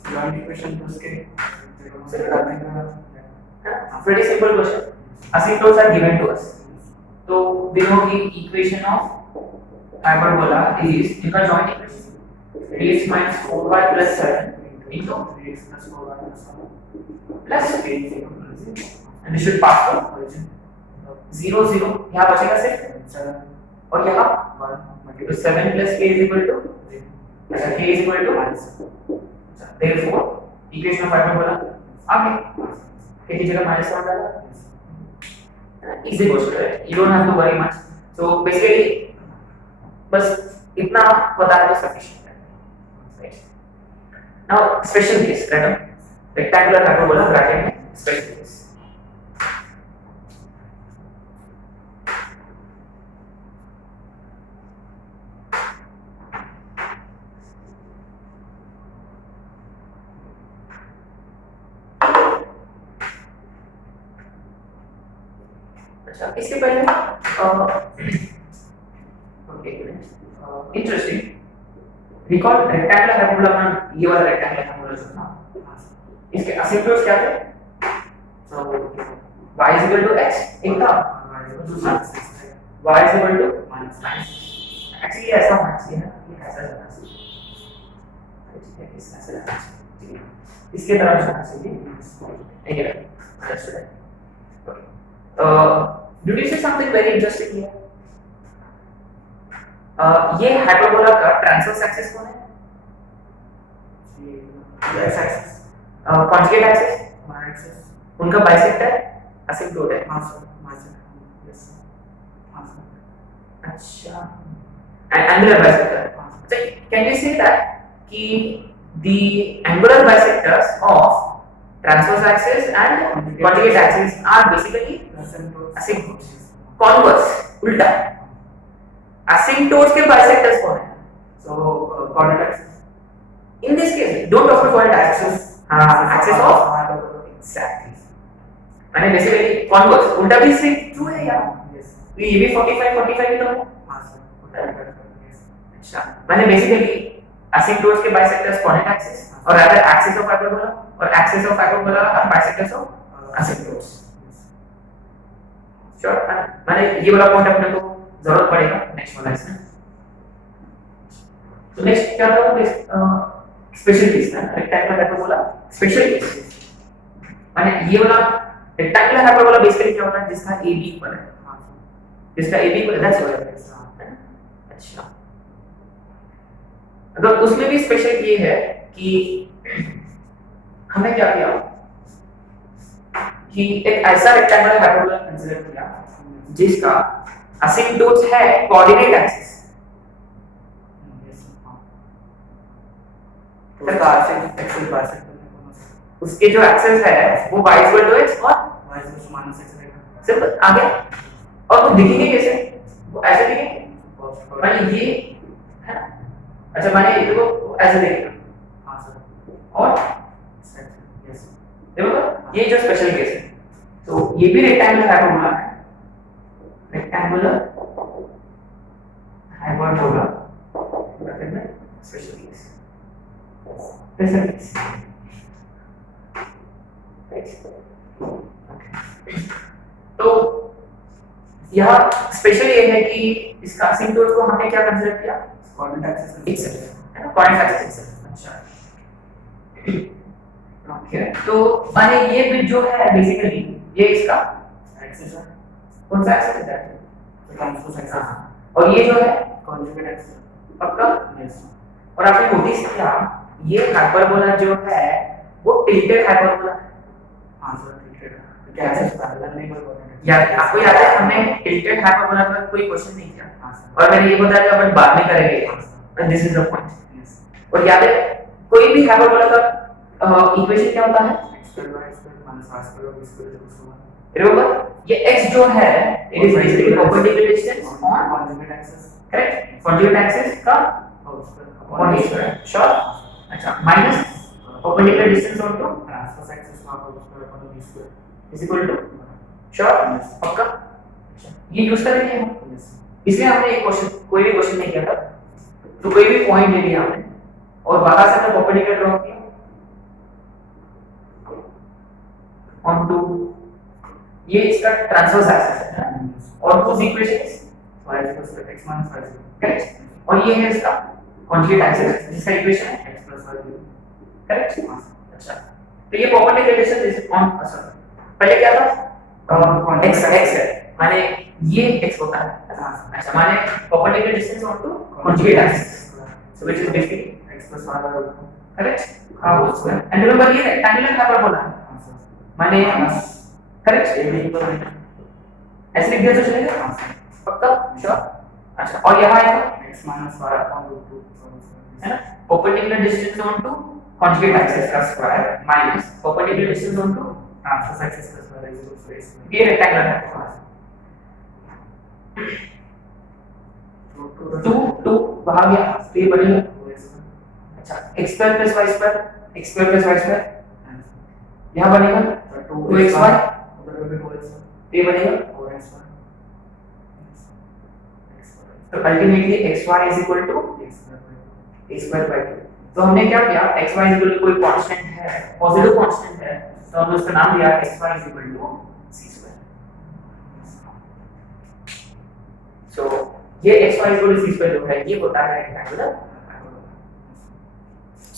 Joint equation plus के Pretty simple question. Asymptotes are given to us. So we know the equation of hyperbola is इनका joint equation 3x minus 4y plus 7 into 3x plus 4y plus 1 plus a is equal to 0 and this should pass through origin. 0 0 यहाँ बचेगा सिर्फ 7 और यहाँ 1 तो 7 plus k is equal to 0 अच्छा k is equal to therefore equation of hyperbola आ गई k की जगह minus 7 डाला easy question right you don't have to worry much so basically बस इतना बता दो sufficient है right now special case rectangular hyperbola bracket में special case अच्छा इसके पहले okay interesting recall rectangular hyperbola में ये वाला रेक्टेंगुलर हाइपरबोला जो था इसके असिम्प्टोट्स क्या थे सो y is equal to x एक था दूसरा y is equal to actually ऐसा होना चाहिए ना ये ऐसा होना चाहिए ऐसा होना चाहिए इसके तरफ जाना चाहिए ये understood did you say something very interesting here ये हाइपरबोला का ट्रांसवर्स एक्सिस कौन है ये x axis conjugate axis y axis उनका बाइसेक्टर असिम्प्टोट है हाँ सर यस हाँ सर अच्छा एंड एंगुलर बाइसेक्टर हाँ so can we say that कि the angular bisectors of transverse axis and conjugate axis are basically asymptotes converse उल्टा asymptotes के bisectors कौन है so coordinate axis in this case don't talk about axis axis of exactly माने basically converse उल्टा भी सिर्फ true है यार yes तो ये भी 45 45 ही तो है हाँ सर अच्छा माने basically asymptotes के bisectors coordinate axis और rather axis of hyperbola और axis of hyperbola are bisectors of asymptotes sure माने ये वाला पॉइंट अपने को जरूरत पड़ेगा नेक्स्ट वाला इसमें तो नेक्स्ट क्या था स्पेशल केस ना रेक्टेंगुलर हाइपरबोला स्पेशल केस माने ये वाला रेक्टेंगुलर हाइपरबोला बेसिकली क्या होता है जिसका AB इक्वल है हाँ जिसका AB इक्वल है दैट्स व्हाट अच्छा अगर उसमें भी स्पेशल ये है कि हमने क्या किया कि एक ऐसा रेक्टेंगुलर हाइपरबोला कंसीडर किया जिसका असिम्प्टोट्स है कोऑर्डिनेट एक्सिस एक्सेल बाइसेक्टर उसके जो एक्सिस है वो y इक्वल टू x और y equal to minus x रहेगा सिंपल आ गया और वो दिखेंगे कैसे वो ऐसे दिखेंगे माने ये है ना अच्छा माने ये देखो ऐसे दिखेगा हाँ सर और यस देखो ये जो स्पेशल केस है तो ये भी रेक्टेंगुलर हाइपरबोला है रेक्टेंगुलर हाइपरबोला ब्रैकेट में स्पेशल केस स्पेशल केस तो यह स्पेशल ये है कि इसका असिम्प्टोट को हमने क्या कंसीडर किया कोऑर्डिनेट एक्सिस इटसेल्फ है ना कोऑर्डिनेट एक्सिस इटसेल्फ अच्छा ओके तो माने ये बिट जो है बेसिकली ये इसका एक्सिस है कौन सा एक्सिस है ट्रांसवर्स एक्सिस और ये जो है कॉन्जुगेट एक्सिस पक्का यस और आपने नोटिस किया ये हाइपरबोला जो है वो टिल्टेड हाइपरबोला है हाँ सर ठीक है क्या है पैरेलल नहीं बोल रहे याद आपको याद है हमने टिल्टेड हाइपरबोला पर कोई क्वेश्चन नहीं किया हां सर और मैंने ये बताया कि अपन बाद में करेंगे and this is the point yes और याद है कोई भी हाइपरबोला का इक्वेशन क्या होता है x square y square minus r square b square equals to 1 remember ये x जो है it is basically perpendicular distance on conjugate axis correct conjugate axis का whole square upon a square sure अच्छा minus perpendicular distance on to transverse axis का whole square upon b square is equal to sure पक्का ये use करेंगे हम yes इसलिए हमने एक क्वेश्चन कोई भी क्वेश्चन नहीं किया था तो कोई भी पॉइंट ले लिया हमने और वहां से हमने परपेंडिकुलर ड्रॉ किया ऑन टू ये इसका ट्रांसवर्स एक्सिस है और two equations y equals to x minus y correct और ये है इसका कॉन्जुगेट एक्सिस जिसका इक्वेशन है x प्लस y करेक्ट अच्छा तो ये perpendicular distance is on sorry पहले क्या था x x है माने ये x होता है अच्छा माने perpendicular distance on to conjugate axis so which is basically x plus y by correct हाँ वो square and remember ये rectangular hyperbola है हां सर माने correct a b इक्वल ऐसे लिख दिया तो चलेगा हां सर पक्का श्योर अच्छा और यहाँ आएगा x minus y upon root 2 है ना perpendicular distance on to conjugate axis का square minus perpendicular distance on to transverse axis का square is equal to a square ये rectangular hyperbola टू टू वहाँ गया तो ये बनेगा अच्छा x square plus y square x square plus y square यहाँ बनेगा 2xy उधर भी 2x तो ये बनेगा 4xy तो ultimately xy is equal to a square by 2 तो हमने क्या किया xy is equal to कोई कांस्टेंट है पॉजिटिव कांस्टेंट है तो हमने उसका नाम दिया xy is equal to c square so ये xy is equal to c square जो है ये होता है रेक्टेंगुलर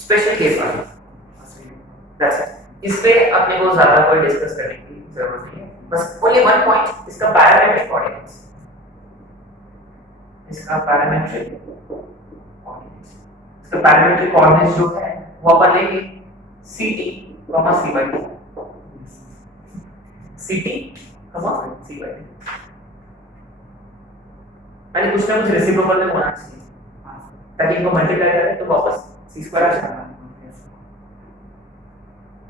स्पेशल केस वाला दैट्स इट इस पे अपने को ज्यादा कोई डिस्कस करने की जरूरत नहीं है बस ओनली वन पॉइंट इसका पैरामेट्रिक कोऑर्डिनेट्स इसका पैरामेट्रिक जो है वो अपन लेंगे ct, c/d ct, c/d मैंने कुछ ना कुछ रेसिप्रोकल में होना चाहिए ताकि इनको मल्टीप्लाई करें तो वापस c स्क्वायर आ जाए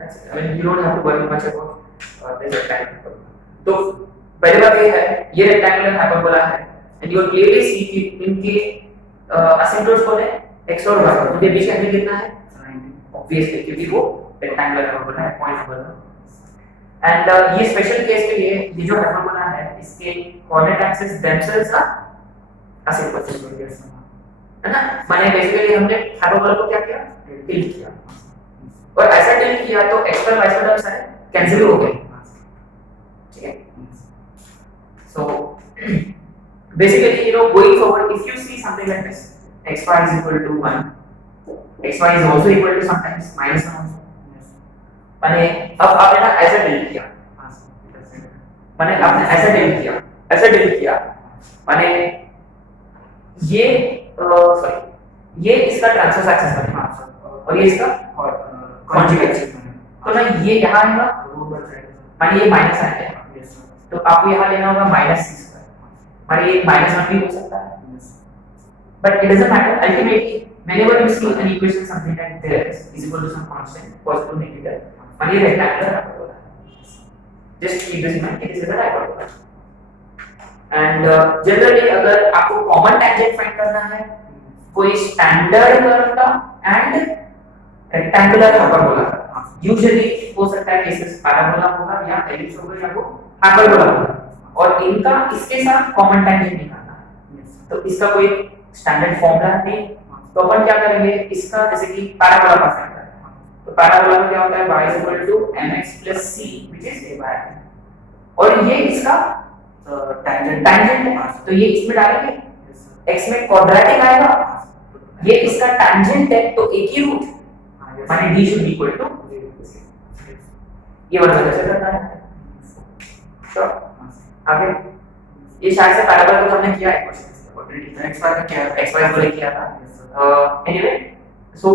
I mean you don't have to worry much about this rectangle तो पहली बात ये है ये रेक्टेंगुलर हाइपरबोला है and you clearly see कि इनके असिम्प्टोट्स कौन है x और y उनके बीच का एंगल कितना है 90 ऑब्वियसली क्योंकि वो रेक्टेंगुलर हाइपरबोला है पॉइंट नंबर एंड ये स्पेशल केस के लिए ये जो हाइपरबोला है इसके कोऑर्डिनेट एक्सिस देमसेल्व्स आर असिम्प्टोट्स है ना माने बेसिकली हमने हाइपरबोला को क्या किया टिल्ट किया और ऐसा टिल्ट किया तो x पर y पर टर्म्स है कैंसिल हो गए ठीक है so basically you know going forward if you see something like this xy is equal to 1 xy is also equal to sometimes minus 1 also माने अब आपने ना ऐसा टिल्ट किया माने आपने ऐसा टिल्ट किया माने ये सॉरी ये इसका ट्रांसवर्स एक्सिस बनेगा और ये इसका कॉन्जुगेट तो ना ये यहाँ आएगा माने ये माइनस आएगा तो आपको यहाँ लेना होगा माइनस c स्क्वायर माने ये माइनस 1 भी हो सकता है but it doesn't matter ultimately whenever you see an equation something like this is equal to some constant positive negative माने ये rectangular hyperbola है just keep this in mind it is a hyperbola and generally अगर आपको common tangent find करना है कोई standard curve का and rectangular hyperbola usually हो सकता है केसेस पैराबोला होगा या एलिप्स होगा या वो हाइपरबोला होगा और इनका इसके साथ कॉमन टेंजेंट निकालना है तो इसका कोई स्टैंडर्ड फॉर्मूला नहीं तो अपन क्या करेंगे इसका जैसे कि पैराबोला का फाइंड करते हैं तो पैराबोला में क्या होता है y mx c which is a by और ये इसका टेंजेंट है तो ये इसमें डालेंगे x में क्वाड्रेटिक आएगा ये इसका टेंजेंट है तो एक ही रूट माने d should be equal to ये वाला कैसे करना है श्योर आगे ये शायद से पैराबोला को हमने किया है क्वेश्चन xy का क्या है xy को किया था एनीवे सो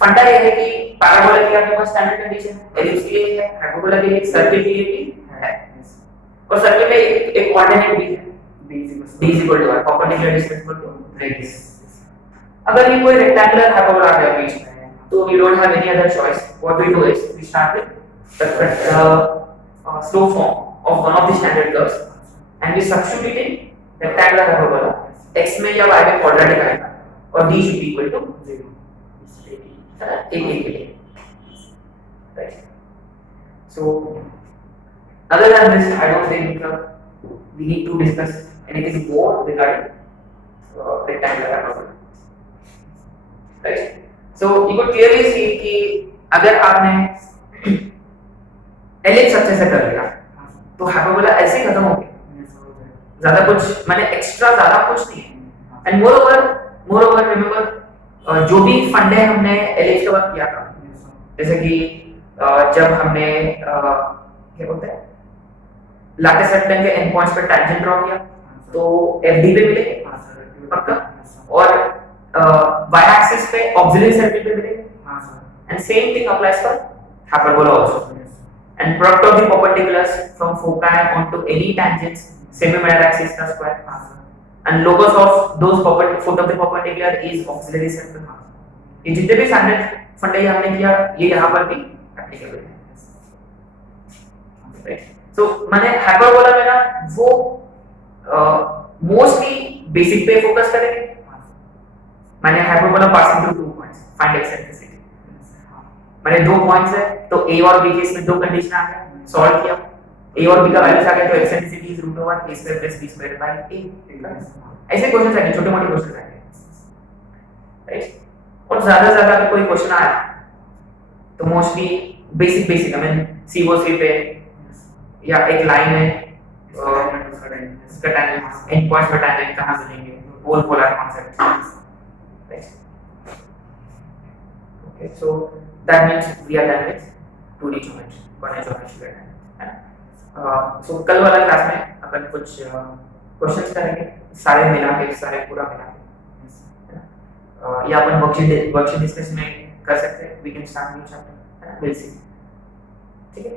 फंडा ये है कि पैराबोला के लिए आपके पास स्टैंडर्ड कंडीशन एलिप्स के लिए है हाइपरबोला के लिए सर्किल के लिए भी है और सर्कल में एक कोऑर्डिनेट भी है d is equal to r perpendicular distance equal to radius अगर ये कोई रेक्टेंगुलर हाइपरबोला आ गया बीच में तो we don't have any other choice what we do is we start with the slope form of one of the standard curves and we substitute in rectangular hyperbola x में या y में quadratic आएगा और d should be equal to 0 एक right so other than this I don't think we need to discuss anything more regarding rectangular hyperbola right so you could clearly see कि अगर आपने ellipse अच्छे से कर लिया तो हाइपरबोला ऐसे खत्म हो गया ज्यादा कुछ माने एक्स्ट्रा ज्यादा कुछ नहीं है एंड मोर ओवर रिमेंबर जो भी फंडे हमने एलिप्स के बाद किया था जैसे कि जब हमने क्या बोलते हैं लैटिस रेक्टेंगल के एंड पॉइंट्स पर टैंजेंट ड्रॉ किया तो एफडी पे मिले पक्का और y axis पे auxiliary circle पे मिले and same thing applies for hyperbola also and product of the perpendiculars from foci onto any tangents semi-major axis का square and locus of those foot of the perpendicular is auxiliary circle ये जितने भी standard फंडे हमने किया ये यहाँ पर भी एप्लीकेबल है so माने हाइपरबोला में ना वो मोस्टली बेसिक पे फोकस करेंगे मैंने hyperbola passing through 2 points find eccentricity मैंने 2 पॉइंट्स है तो a और b के इसमें दो कंडीशन आ गया सॉल्व किया a और b का वैल्यूज आ गया तो eccentricity is √1 a square plus b square by a ऐसे क्वेश्चंस आएंगे छोटे मोटे क्वेश्चंस आएंगे राइट और ज्यादा अगर कोई क्वेश्चन आया तो mostly basic I mean CO3 पे या एक लाइन है इसका टैंजेंट एंड पॉइंट्स पर टैंजेंट कहां से लेंगे polar concept Okay, so that means we are done with 2D geometry, coordinate geometry है ना? So कल वाला क्लास में अपन कुछ क्वेश्चंस करेंगे सारे मिला के सारे पूरा मिला के या अपन वर्कशीट डिस्कस में कर सकते हैं we can start new chapter है ना we'll see ठीक है